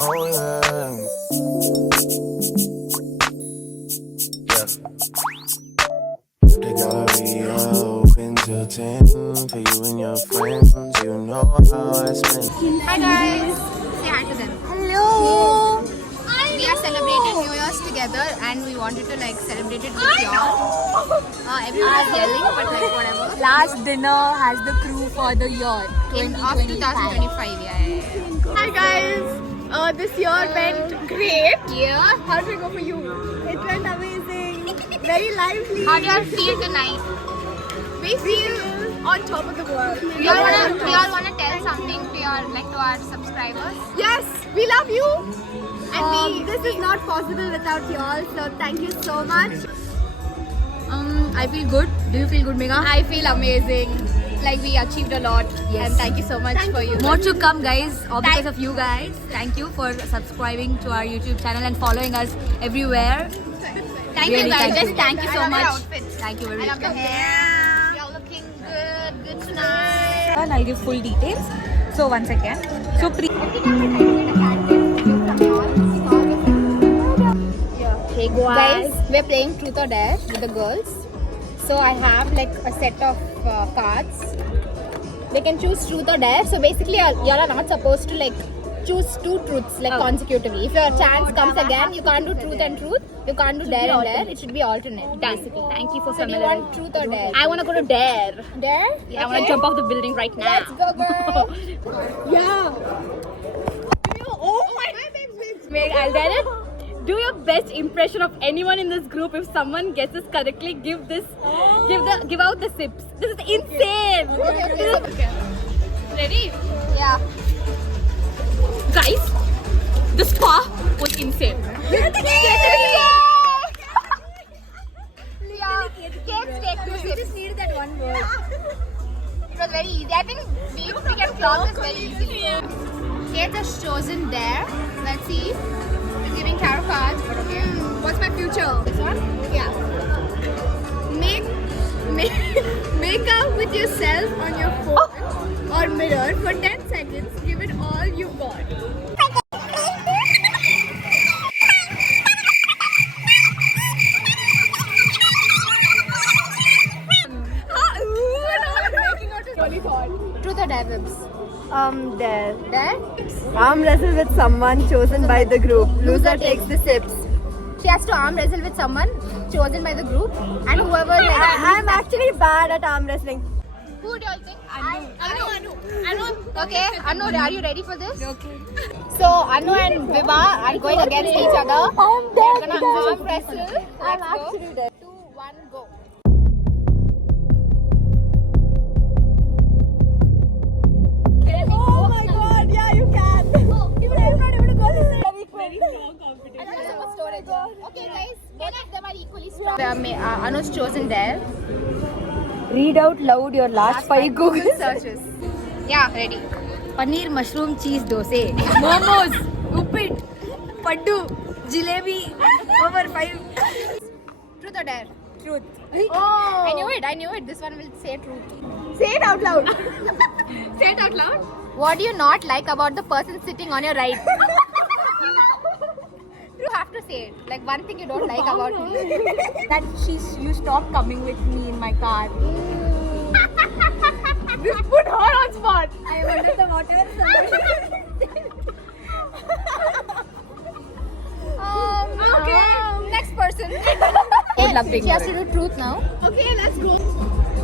Oh yeah. Yeah. The gallery open till 10 for you and your friends. You know how I spend. Hi guys, say hi to them. Hello. We are celebrating New Year's together and we wanted to like celebrate it with y'all. Everyone is yelling, but like whatever. Last dinner has the crew for the year In of 2025, yeah. Hi guys, this year went great. Yeah. How did it go for you? It went amazing, very lively. How do you all feel tonight? We feel on top of the world. Do you all wanna tell something to our subscribers? Yes, we love you. And this is not possible without y'all. So thank you so much. I feel good. Do you feel good, Megha? I feel amazing. Like we achieved a lot. Yes. And thank you so much for you. More to come, guys, all because of you guys. Thank you for subscribing to our YouTube channel and following us everywhere. Thank Really, you guys. thank you. Thank you I so love your much. outfits. Thank you very I much. love the hair. You're looking good tonight. And I'll give full details. So once again, so Hey guys, we're playing Truth or Dare with the girls. So I have like a set of cards. They can choose Truth or Dare. So basically, y'all are not supposed to like choose two truths like consecutively. If your chance comes again, you can't do truth and truth. You can't do dare and dare. It should be alternate. Basically. thank you for So do you want Truth or Dare? I want to go to Dare. Dare? Yeah, I want to jump off the building right now. Let's go, girl. Yeah. Oh my! Meg, I'll tell it. Do your best impression of anyone in this group. If someone guesses correctly, give out the sips. This is insane. Okay. Ready? Yeah. Guys, the spa was insane. Yeah. Kids take two sips. Just needed that one word. It was very easy. I think we can clock this very easily. Kate has chosen Dare. Let's see. She's giving tarot cards, but okay. What's my future? This one? Yeah. Make out with yourself on your phone or mirror for 10 seconds. Give it all you got. Truth or Dare, Vibs? Dare. Dare? Arm wrestle with someone chosen by the group. Loser takes the sips. She has to arm wrestle with someone chosen by the group, and whoever. I'm actually bad at arm wrestling. Who do you all think? Anu. Okay, Anu, are you ready for this? Okay. So Anu and Viva are going against each other. They're gonna arm wrestle. I'm Let's go. actually dead. 2, 1, go. Oh my god, yeah, you can. Even I'm not able to go this way. I don't know what storage. Okay, guys, both of them are equally strong. Anu's chosen Dare. Read out loud your last 5 Google searches. Yeah, ready. Paneer mushroom cheese dosa, momos, uppit, paddu, jalebi, over 5. Truth or Dare? Truth. Oh. I knew it. This one will say truth. Say it out loud. Say it out loud. What do you not like about the person sitting on your right? You have to say it. Like one thing you don't like about me. That you stopped coming with me in my car. Just put her on spot. I wonder the water. Okay. Next person. Good luck being She has to do truth now. Okay, let's go.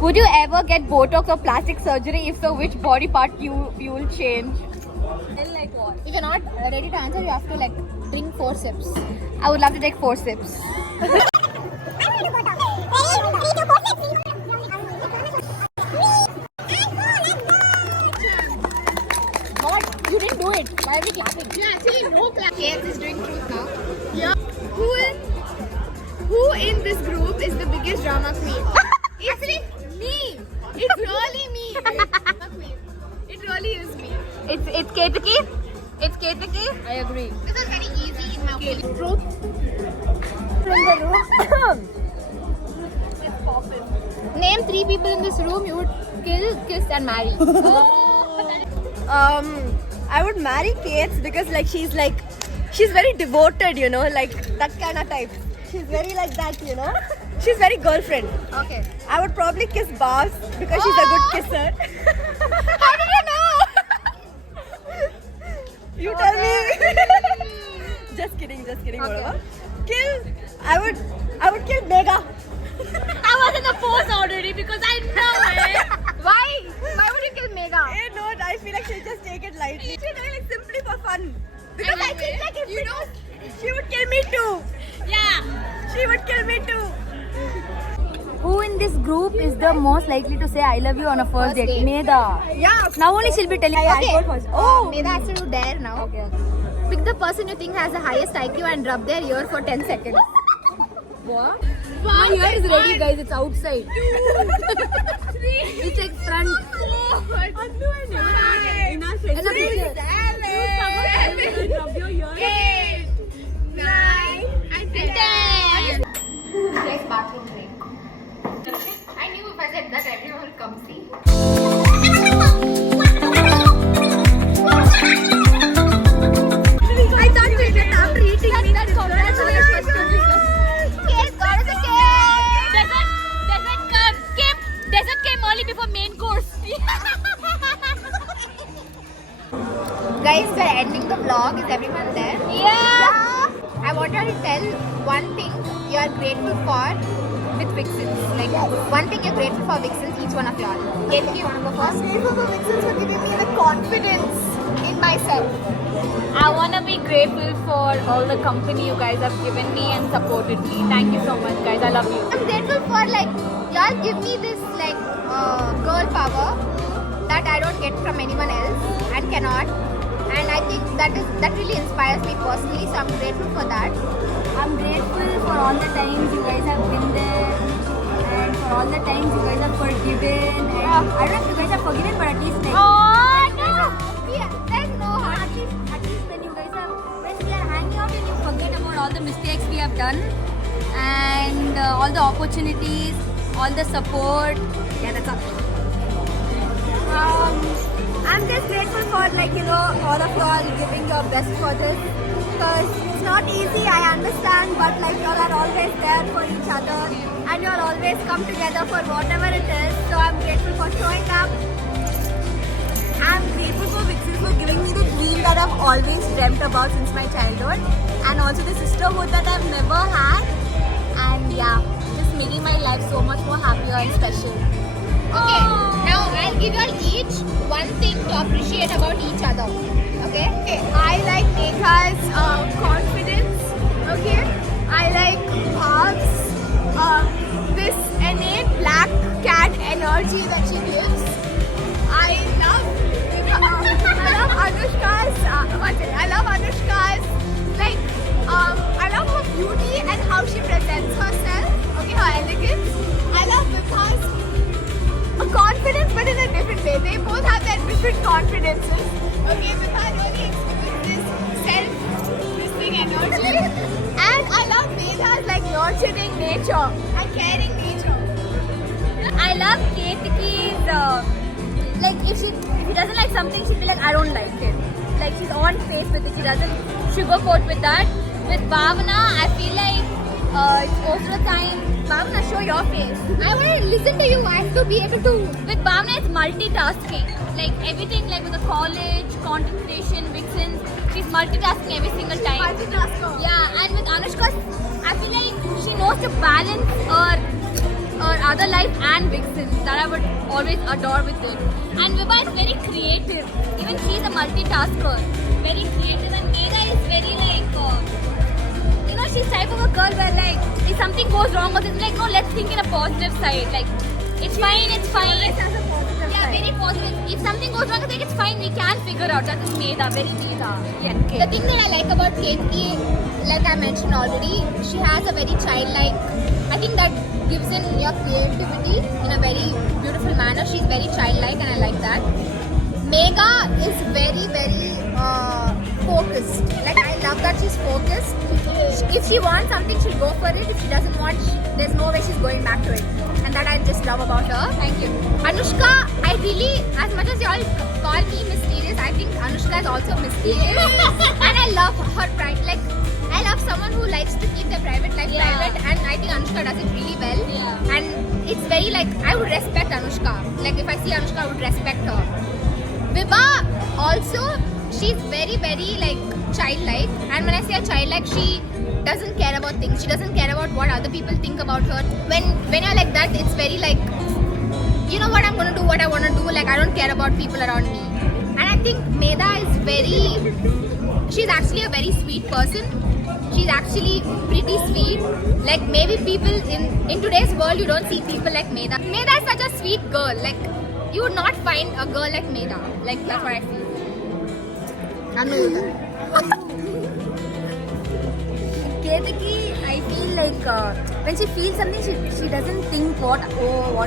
Would you ever get Botox or plastic surgery? If so, which body part you will change? If you're not ready to answer, you have to like drink 4 sips. I would love to take 4 sips. What? You didn't do it. Why are we clapping? Yeah, see, no clap. Kate is doing truth now. Yeah. Who in this group is the biggest drama queen? Actually, Me. It's really me. Not queen. It really is me. It's Ketaki. It's Ketaki. I agree. this is very easy in my opinion. Truth. From the room. Name 3 people in this room you would kill, kiss, and marry. I would marry Kate's because like she's very devoted, you know, like that kind of type. She's very like that, you know. She's very girlfriend. Okay. I would probably kiss Barbs because she's a good kisser. How did you know? You tell me. Just kidding, whatever. I would kill Megha. I was in the pose already because I know it. Why? Why would you kill Megha? No, I feel like she'll just take it lightly. She'll do it like simply for fun. Because I think like if you know, she would kill me too. Yeah. She would kill me too. Who in this group is the most likely to say I love you on a first date? date. Medha. Yeah. Now only she'll be telling me Okay. I'll go first. Oh. Megha has to do dare now. Okay. Pick the person you think has the highest IQ and rub their ear for 10 seconds. What? My ear is ready, guys. It's outside. It's like front. Next bathroom break. I knew if I said that everyone will come see. I thought we did after eating me. Congratulations. Cake, got us a cake. Dessert came early before main course. Guys, we're ending the vlog. Is everyone there? Yeah. I want you to tell one thing you are grateful for with Vixens. Like one thing you're grateful for Vixens, each one of y'all. Kate, do you want to go first? I'm grateful for Vixens for giving me the confidence in myself. I want to be grateful for all the company you guys have given me and supported me. Thank you so much, guys. I love you. I'm grateful for like y'all give me this like girl power that I don't get from anyone else and cannot. And I think that really inspires me personally. So I'm grateful for that. I'm grateful for all the times you guys have been there and for all the times you guys have forgiven. And I don't know if you guys have forgiven, but at least like. Oh no! Yeah, there's no heart. At least when you guys when we are hanging out and you forget about all the mistakes we have done and all the opportunities, all the support. Yeah, that's all. I'm just grateful for like, you know, all of y'all giving your best for this because it's not easy, I understand, but like y'all are always there for each other and y'all always come together for whatever it is. So I'm grateful for showing up. I'm grateful for Vixens for giving me the dream that I've always dreamt about since my childhood and also the sisterhood that I've never had. And yeah, just making my life so much more happier and special. Okay, now I'll give you all each one thing to appreciate about each other. Okay? I like Megha's confidence. Okay, I like Barb's this innate black cat energy that she gives. I love Anushka's. I love Anushka's like I love her beauty and how she presents herself. Okay, her elegance. I love Vibha's confidence, but in a different way. They both have their different confidences. Okay, Vibha really exhibits this self-listening energy. And I love Megha's like nurturing nature and caring nature. I love Ketuki's like if she doesn't like something, she'll be like I don't like it. Like she's on face with it. She doesn't sugarcoat with that. With Bhavana, I feel like it's also time. Bhavana, show your face. I want to listen to you. I have to be able to. With Bhavana, it's multitasking. Like everything, like with the college, content creation, Vixens, she's multitasking every single time. Multitasker. Yeah, and with Anushka, I feel like she knows to balance her other life and Vixens that I would always adore with it. And Vibha is very creative. Even she's a multitasker. Very creative, and Megha is very like, you know, she's type of a girl where like, if something goes wrong with it, like, no, let's think in a positive side. Like, it's fine, it's fine. Yeah, very positive. If something goes wrong, I think it's fine, we can figure out. That is Megha, very Megha. Yeah. The thing that I like about Ketki, like I mentioned already, she has a very childlike. I think that gives in your creativity in a very beautiful manner. She's very childlike, and I like that. Megha is very, very focused. Like I love that she's focused. If she wants something, she'll go for it. If she doesn't want, there's no way she's going back to it. And and that I just love about her. Thank you. Anushka, I really, as much as y'all call me mysterious, I think Anushka is also mysterious. And I love her pride. Like, I love someone who likes to keep their private life private, and I think Anushka does it really well. Yeah. And it's very like, I would respect Anushka. Like, if I see Anushka, I would respect her. Vibha, also, she's very, very like childlike. And when I say a childlike, she doesn't care about things. She doesn't care about what other people think about her. When you're like that, it's very like, you know what, I'm gonna do what I wanna do. Like, I don't care about people around me. And I think Medha is she's actually a very sweet person. She's actually pretty sweet. Like, maybe people in today's world, you don't see people like Medha. Medha is such a sweet girl. Like, you would not find a girl like Medha. Like, that's what I feel. Ketaki, I feel like when she feels something, she doesn't think what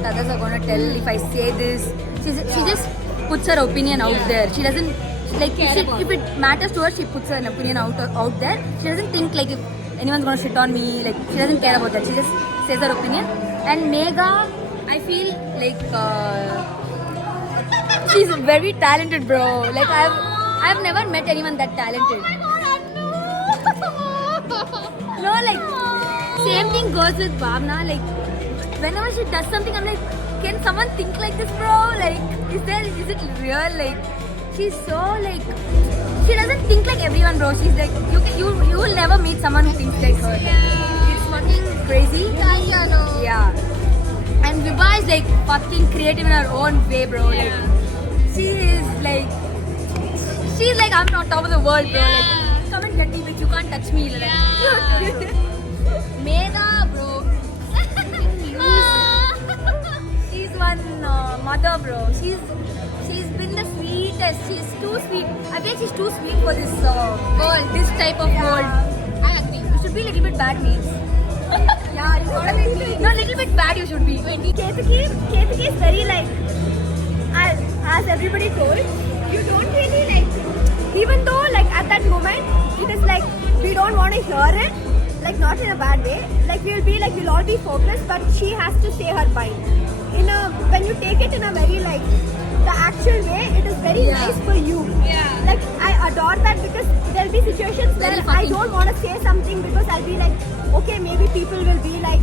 others are gonna tell if I say this. She just puts her opinion out there. She doesn't like if it matters to her, she puts her opinion out there. She doesn't think like if anyone's gonna shit on me. Like, she doesn't care about that. She just says her opinion. And Megha, I feel like she's very talented, bro. Like, I've never met anyone that talented. No, like, same thing goes with Bhavna. Like, whenever she does something, I'm like, can someone think like this, bro? Like, is it real? Like, she's so like, she doesn't think like everyone, bro. She's like, you will never meet someone who thinks like her. It's fucking crazy. Yeah. And Vibha is like fucking creative in her own way, bro. Like, she is like, she's like, I'm on top of the world, bro. Like, come and get me, but you can't touch me. Like, Medha, bro. She's one mother, bro. She's been the sweetest. She's too sweet. I feel like she's too sweet for this world, this type of world. I agree. You should be a little bit bad, means. Yeah, you gotta be. No, a little bit bad you should be. Ketaki is very like, as everybody told, you don't really like, even though like at that moment, it is like, we don't want to hear it, like not in a bad way, like we'll all be focused, but she has to say her mind. When you take it in a very like, the actual way, it is very nice for you. Yeah. Like, I adore that because there'll be situations where I don't want to say something because I'll be like, okay, maybe people will be like,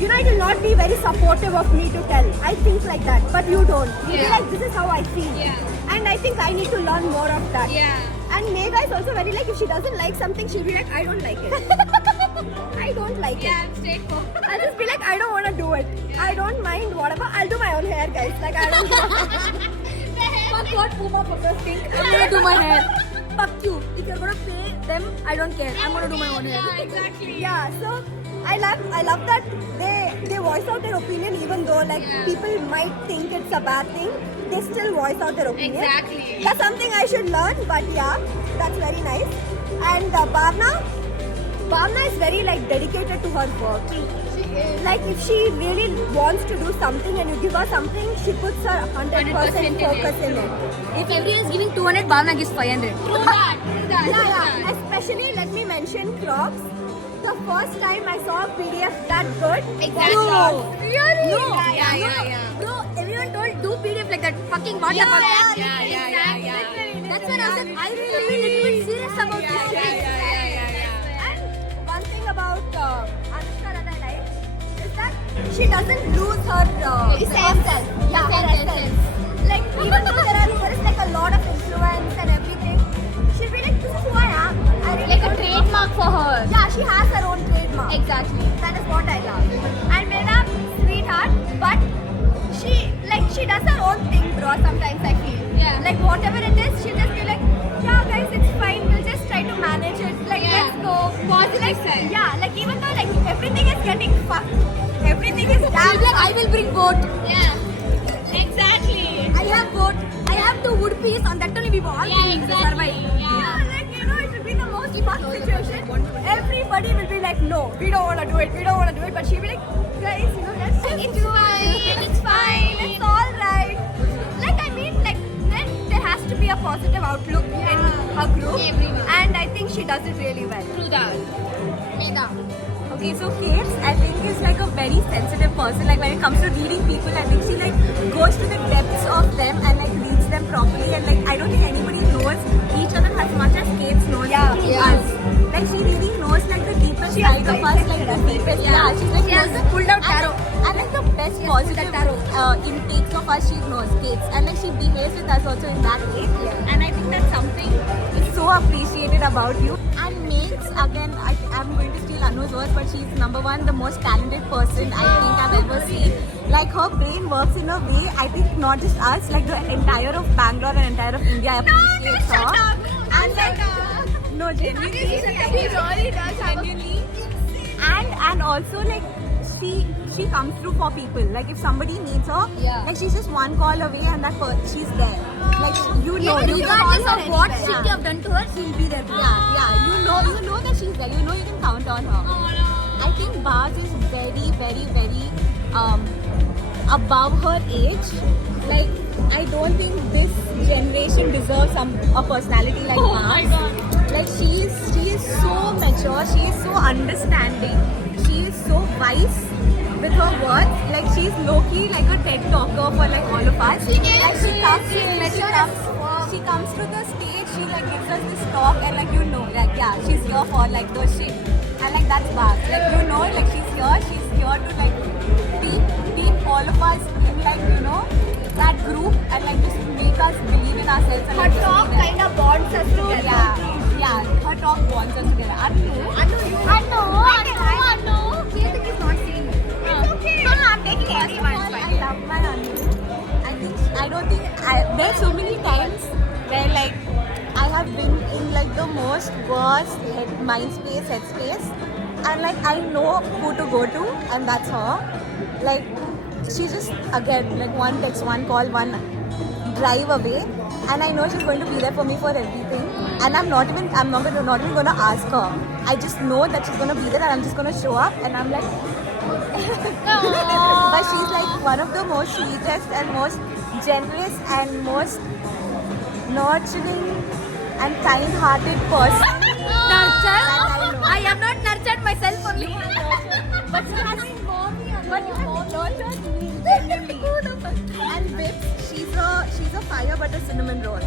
it will not be very supportive of me to tell. I think like that, but you don't. You'll be like, this is how I feel. Yeah. And I think I need to learn more of that. Yeah. And Megha is also very like, if she doesn't like something, she'll be like, I don't like it. I don't like it. Yeah, I'm straightforward. I'll just be like, I don't want to do it. Yeah. I don't mind whatever. I'll do my own hair, guys. Like, I don't fuck what Puma Puppers think. I'm gonna do my hair. Fuck you. If you're gonna pay them, I don't care. I'm gonna do my own hair. Yeah, exactly. Yeah, so I love that they voice out their opinion, even though like people might think it's a bad thing. They still voice out their opinion. Exactly. That's something I should learn, but yeah, that's very nice. And Bhavna is very like dedicated to her work. Like, if she really wants to do something and you give her something, she puts her 100% focus in it. If everyone is giving 200, Bhavna gives 500. True that. Yeah. Especially, let me mention Crocs. The first time I saw a PDF that good. Exactly. No. Really? No. Yeah. Bro, everyone told do PDF like that. Fucking what the fuck? Yeah. That's when I said, I really need to be serious about this shit. And one thing about Anushka that I like is that she doesn't lose her essence. Her essence. Like, even though there is like a lot of influence and everything, she'll be like, this is who I am. I really like a trademark for her. Yeah, she has her own trademark. Exactly. That is what I love. And Medha, sweetheart, but she does her own thing, bro. Sometimes I feel. Yeah. Like, whatever it is, she'll just be like, yeah, guys, it's fine. We'll just try to manage it. Like, let's go. Like, yeah, like, even though like everything is getting fucked, everything is damn. I will bring boat. Yeah. Exactly. I have boat. I have the wood piece, and that only we all survive. Yeah. Like, it will be the most fucked situation. Everybody will be like, no, we don't want to do it. But she'll be like, guys, let's just do it. It's fine. It's all right. Like, I mean, like, there has to be a positive outlook in her group. Everyone. And I think she does it really well. True that. Medha. Okay, so Kate, I think is like a very sensitive person. Like when it comes to reading people, I think she like goes to the depths of them and like reads them properly. And like I don't think anybody knows each other as much as Kate knows us. Like she really knows like the deepest side of us, like the deepest. Yeah, she's like She has pulled out tarot. And like the best positive intakes of us, she knows Kate, and like she behaves with us also in that way. And I think that's something is so appreciated about you. And Megs, again, I'm going to steal Anu's words, but she's number one, the most talented person I think I've ever seen. Like her brain works in a way, I think not just us, like the entire of Bangalore and entire of India appreciates her. And like, no, genuinely, She really does genuinely. And also like she comes through for people. Like if somebody needs her, like she's just one call away and that she's there. Like you know, Regardless of what shit you have done to her, she'll be there. yeah, you know that she's there. You know you can count on her. I think Baz is very, very, very above her age. Like I don't think this generation deserves a personality like Baz. Like she is so mature. She is so understanding. She is so wise with her words. Like she's low-key like a TED talker for like all of us. She comes to the stage, she like gives us this talk and like you know, like yeah, she's here for like those shit. And like that's Baz. Like you know, like she's here to like keep all of us in like, you know, that group and like just make us believe in ourselves. And, Her like, just talk be there. kind of bonds us together. Yeah, her talk bonds us together. Anu, Keith is not seeing it. It's okay. No, I'm taking first of everyone's all, fine. I love my Anu. There's so many times where like I have been in like the most worst headspace, and like I know who to go to, and that's her. Like she's just again like one text, one call, one drive away, and I know she's going to be there for me for everything. And I'm not even gonna ask her. I just know that she's gonna be there, and I'm just gonna show up, and I'm like. But she's like one of the most sweetest and most generous and most nurturing and kind-hearted person. I am not nurtured myself only. But she has nurtured me genuinely. And Vips, she's a fire but a cinnamon roll.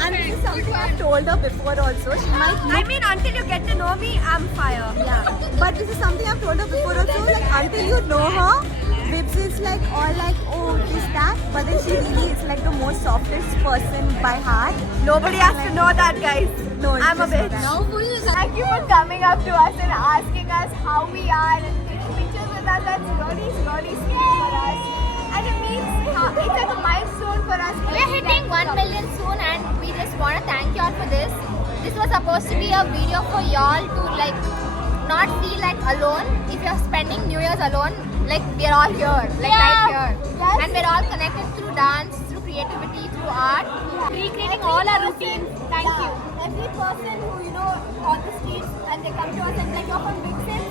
And this is something I've told her before also. She might I mean, until you get to know me, I'm fire. yeah. But this is something I've told her before also. Like until you know her, Vips is like all like, oh, this, that. But then she really is like the most softest person by heart. Nobody has to know that, guys. No, you I'm a just know bitch. that. Thank you for coming up to us and asking us how we are and taking pictures with us. That's really, really sweet for us. And it means it's like a milestone for us. We're hitting 1 million soon, and we just want to thank y'all for this. This was supposed to be a video for y'all to like not feel like alone. If you're spending New Year's alone, like we're all here, like right here. Yes. And we're all connected through dance, through creativity, through art, recreating all our routines. Thank you. Every person who, you know, on the streets and they come to us and like, you're from Big Sim,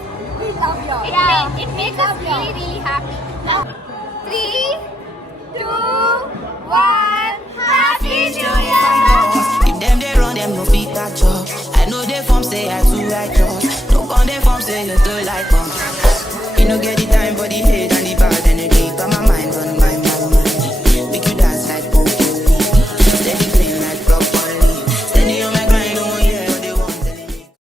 we love you. It makes us really, really happy.